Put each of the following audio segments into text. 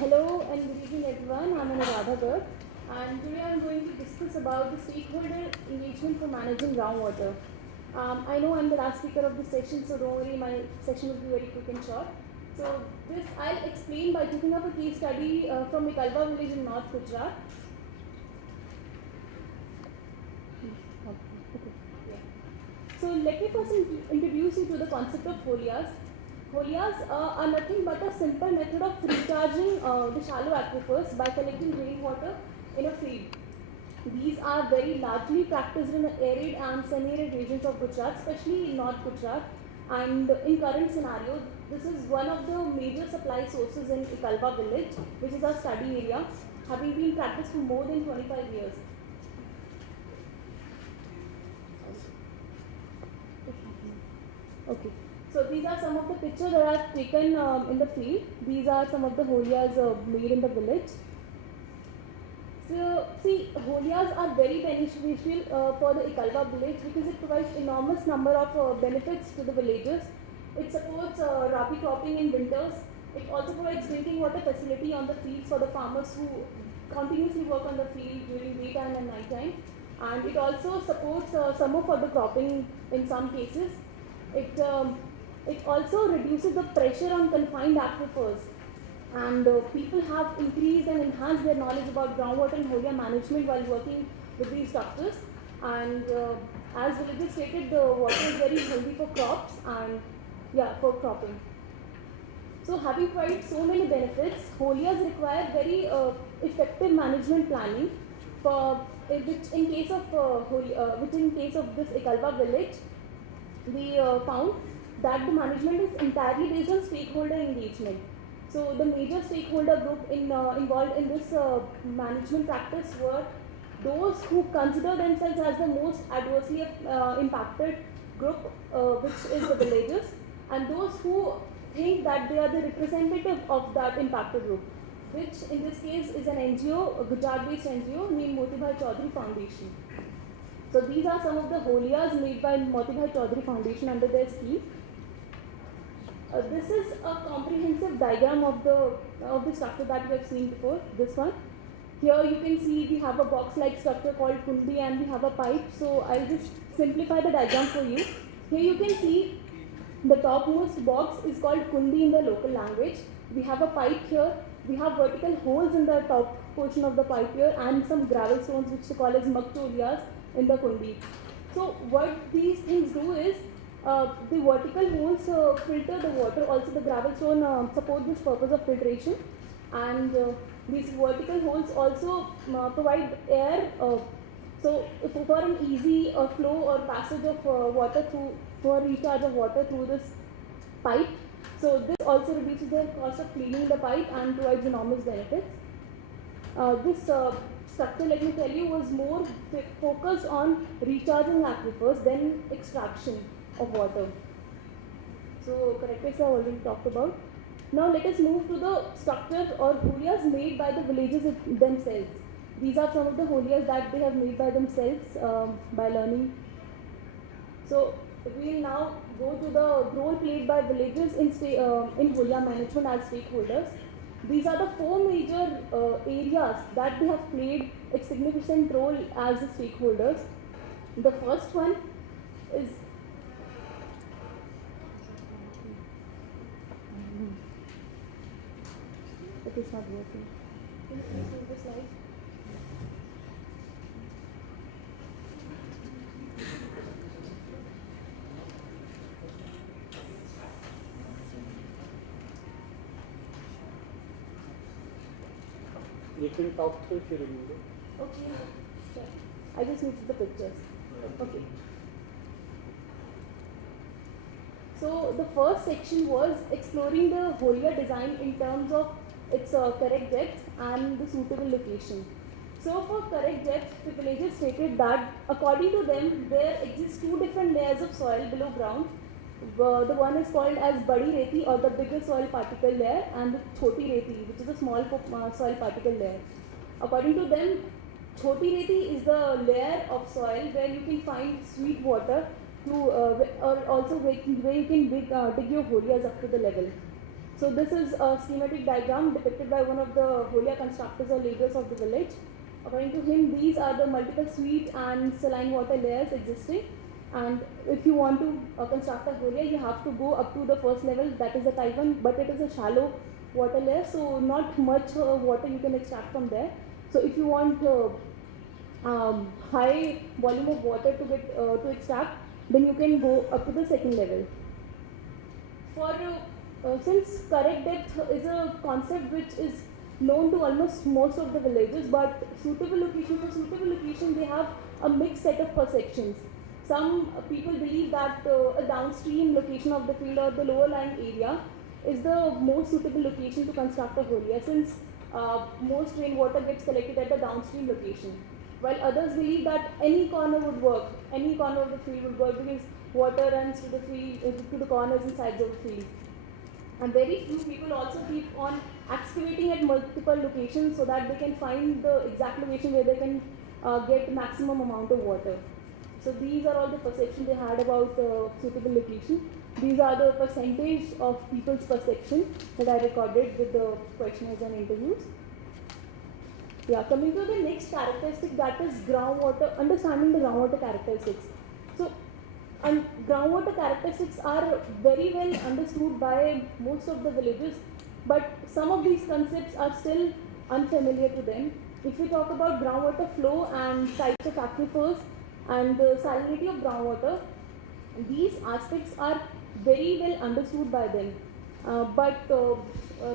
Hello and good evening everyone, I'm Anuradha Garg, and today I'm going to discuss about the stakeholder engagement for managing groundwater. I know I'm the last speaker of this session, so don't worry, my session will be very quick and short. So this I'll explain by taking up a case study from Ikalva village in North Gujarat. So let me first introduce you to the concept of Holiyas. Holiyas are nothing but a simple method of recharging the shallow aquifers by collecting rainwater in a field. These are very largely practiced in the arid and semi-arid regions of Gujarat, especially in North Gujarat. And in current scenario, this is one of the major supply sources in Ikalva village, which is our study area, having been practiced for more than 25 years. Okay, so these are some of the pictures that are taken in the field. These are some of the holiyas made in the village. So, see, holiyas are very beneficial for the Ikalva village because it provides enormous number of benefits to the villagers. It supports rabi cropping in winters. It also provides drinking water facility on the fields for the farmers who continuously work on the field during daytime and nighttime. And it also supports summer for the cropping in some cases. It also reduces the pressure on confined aquifers, and people have increased and enhanced their knowledge about groundwater and Holiya management while working with these structures. And as villagers stated, the water is very healthy for crops and for cropping. So having provided so many benefits, Holiyas require very effective management planning, which in case of this Ikalva village, we found that the management is entirely based on stakeholder engagement. So the major stakeholder group involved in this management practice were those who consider themselves as the most adversely impacted group, which is the villagers, and those who think that they are the representative of that impacted group, which in this case is an NGO, a Gujarat-based NGO named Motibhai Chaudhary Foundation. So these are some of the holiyas made by Motibhai Chaudhary Foundation under their scheme. This is a comprehensive diagram of the structure that we have seen before, this one. Here you can see we have a box-like structure called kundi and we have a pipe. So I'll just simplify the diagram for you. Here you can see the topmost box is called kundi in the local language. We have a pipe here. We have vertical holes in the top portion of the pipe here and some gravel stones which they call as magtolias in the kundi. So what these things do is the vertical holes filter the water. Also the gravel stone support this purpose of filtration, and these vertical holes also provide air. So for an easy flow or passage of water through, for recharge of water through this pipe. So this also reduces the cost of cleaning the pipe and provides enormous benefits. This structure, let me tell you, was more focused on recharging aquifers than extraction of water. So characteristics I already talked about. Now let us move to the structure or holiyas made by the villagers themselves. These are some of the holiyas that they have made by themselves by learning. So we will now go to the role played by villagers in Holiya management as stakeholders. These are the four major areas that they have played a significant role as stakeholders. The first one is it is not working. Can you please move the slide? You can talk to if you remember. Okay, sure. I just need the pictures. Okay. So the first section was exploring the Holiya design in terms of its correct depth and the suitable location. So for correct depth, the villagers stated that according to them, there exist two different layers of soil below ground. The one is called as Badi Reti, or the bigger soil particle layer, and the Choti Reti, which is a small soil particle layer. According to them, Choti Reti is the layer of soil where you can find sweet water or also where you can dig your holiyas up to the level. So this is a schematic diagram depicted by one of the Holiya constructors or laborers of the village. According to him, these are the multiple sweet and saline water layers existing. And if you want to construct a Holiya, you have to go up to the first level, that is the type 1, but it is a shallow water layer, so not much water you can extract from there. So if you want high volume of water to extract, then you can go up to the second level. Since correct depth is a concept which is known to almost most of the villages, but suitable location they have a mixed set of perceptions. Some people believe that a downstream location of the field or the lower lying area is the most suitable location to construct a Holiya, since most rainwater gets collected at the downstream location. While others believe that any corner would work, any corner of the field would work, because water runs to the field, to the corners and sides of the field. And very few people also keep on excavating at multiple locations so that they can find the exact location where they can get maximum amount of water. So these are all the perceptions they had about suitable location. These are the percentage of people's perception that I recorded with the questionnaires and interviews. Yeah, coming to the next characteristic, that is groundwater, understanding the groundwater characteristics. So, and groundwater characteristics are very well understood by most of the villages, but some of these concepts are still unfamiliar to them. If we talk about groundwater flow and types of aquifers and the salinity of groundwater, these aspects are very well understood by them. But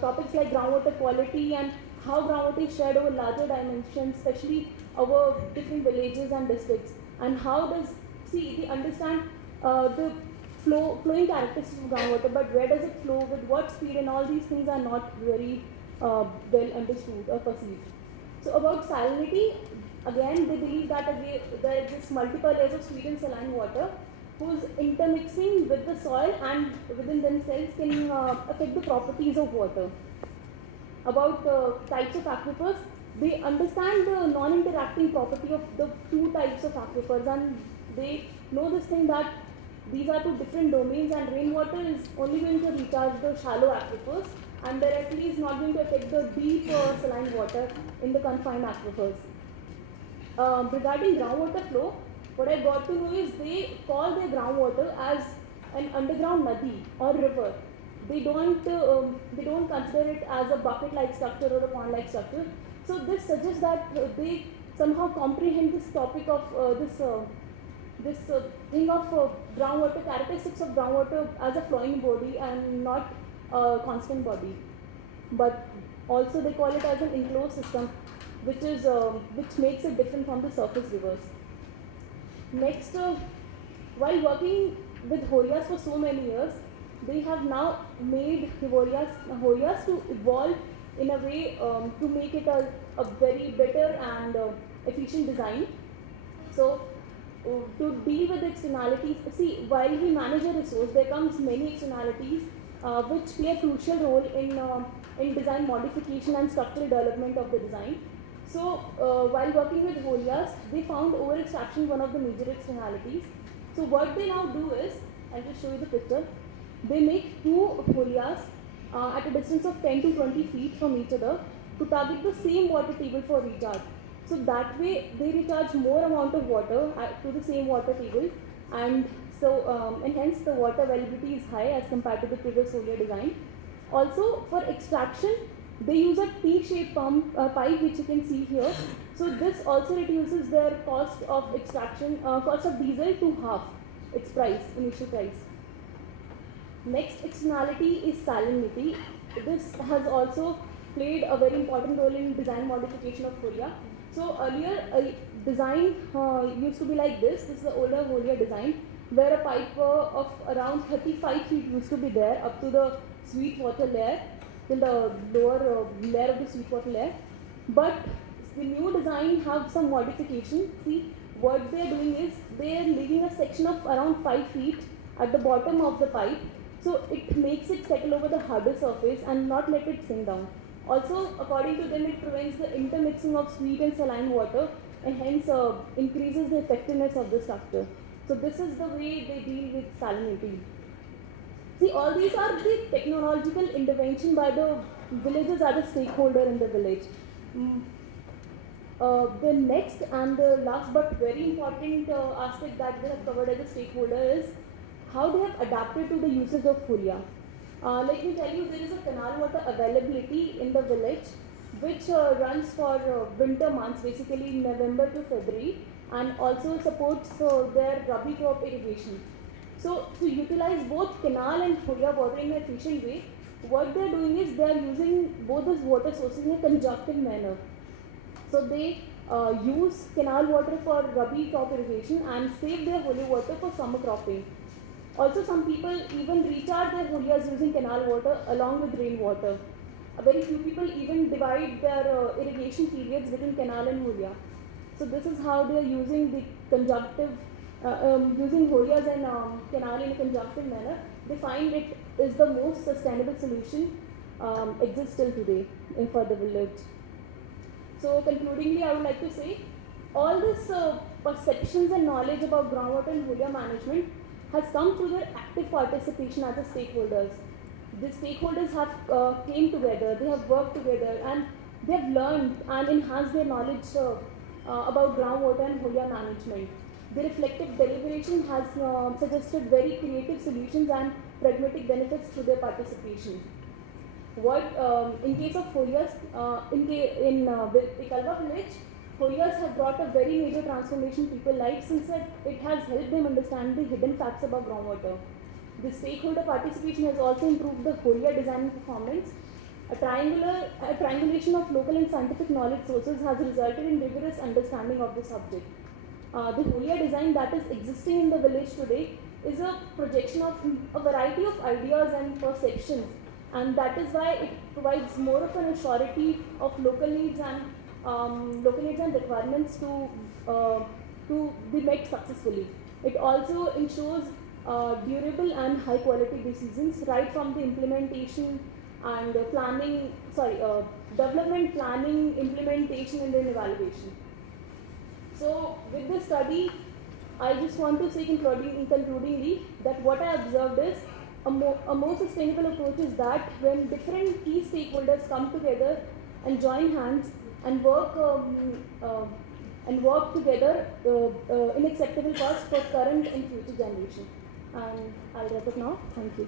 topics like groundwater quality and how groundwater is shared over larger dimensions, especially over different villages and districts, and how does, see, we understand the flowing characteristics of groundwater, but where does it flow, with what speed, and all these things are not very well understood or perceived. So about salinity, again, they believe that there exists multiple layers of sweet and saline water whose intermixing with the soil and within themselves can affect the properties of water. About types of aquifers, they understand the non-interacting property of the two types of aquifers, and they know this thing that these are two different domains, and rainwater is only going to recharge the shallow aquifers and directly is not going to affect the deep saline water in the confined aquifers. Regarding groundwater flow, what I got to know is they call their groundwater as an underground nadi or river. They don't consider it as a bucket-like structure or a pond-like structure. So this suggests that they somehow comprehend this topic of this thing of groundwater, characteristics of groundwater as a flowing body and not a constant body. But also they call it as an enclosed system, which makes it different from the surface rivers. Next, while working with Holiyas for so many years, they have now made Holiyas to evolve in a way to make it a very better and efficient design. So, to deal with externalities, see, while we manage a resource, there comes many externalities which play a crucial role in design modification and structural development of the design. So, while working with Holiyas, they found over-extraction one of the major externalities. So, what they now do is, I'll just show you the picture. They make two Holiyas at a distance of 10 to 20 feet from each other to target the same water table for recharge. So that way they recharge more amount of water to the same water table, and so and hence the water availability is high as compared to the previous Holiya design. Also for extraction, they use a T-shaped pipe, which you can see here. So this also reduces their cost of extraction, cost of diesel to half its initial price. Next externality is salinity. This has also played a very important role in design modification of Holiya. So earlier a design used to be like this. This is the older Holiya design, where a pipe of around 35 feet used to be there up to the sweet water layer, till the lower layer of the sweet water layer. But the new design have some modification. See, what they are doing is they are leaving a section of around 5 feet at the bottom of the pipe, so it makes it settle over the harder surface and not let it sink down. Also, according to them, it prevents the intermixing of sweet and saline water, and hence increases the effectiveness of the structure. So this is the way they deal with salinity. See, all these are the technological intervention by the villagers as a stakeholder in the village. Mm. The next and the last but very important aspect that they have covered as a stakeholder is how they have adapted to the usage of Holiya. Let me tell you, there is a canal water availability in the village which runs for winter months, basically November to February, and also supports their rabi crop irrigation. So to utilize both canal and Holiya water in an efficient way, what they are doing is they are using both those water sources in a conjunctive manner. So they use canal water for rabi crop irrigation and save their holy water for summer cropping. Also, some people even recharge their holiyas using canal water along with rainwater. Very few people even divide their irrigation periods between canal and holiya. So this is how they are using the conjunctive, using holiyas and canal in a conjunctive manner. They find it is the most sustainable solution exists till today for the village. So concludingly, I would like to say, all this perceptions and knowledge about groundwater and Holiya management has come through their active participation as the stakeholders. The stakeholders have came together, they have worked together, and they have learned and enhanced their knowledge about groundwater and Holiya management. The reflective deliberation has suggested very creative solutions and pragmatic benefits through their participation. What in case of Holiyas, in Ikalva village, Holiyas have brought a very major transformation in people's lives since it has helped them understand the hidden facts about groundwater. The stakeholder participation has also improved the Holiya design and performance. A triangulation of local and scientific knowledge sources has resulted in rigorous understanding of the subject. The Holiya design that is existing in the village today is a projection of a variety of ideas and perceptions, and that is why it provides more of an surety of local needs and requirements to be met successfully. It also ensures durable and high quality decisions right from the implementation and development, planning, implementation, and then evaluation. So with this study, I just want to say concludingly that what I observed is a more sustainable approach is that when different key stakeholders come together and join hands and work together in acceptable cause for current and future generation. And I'll wrap up now. Thank you.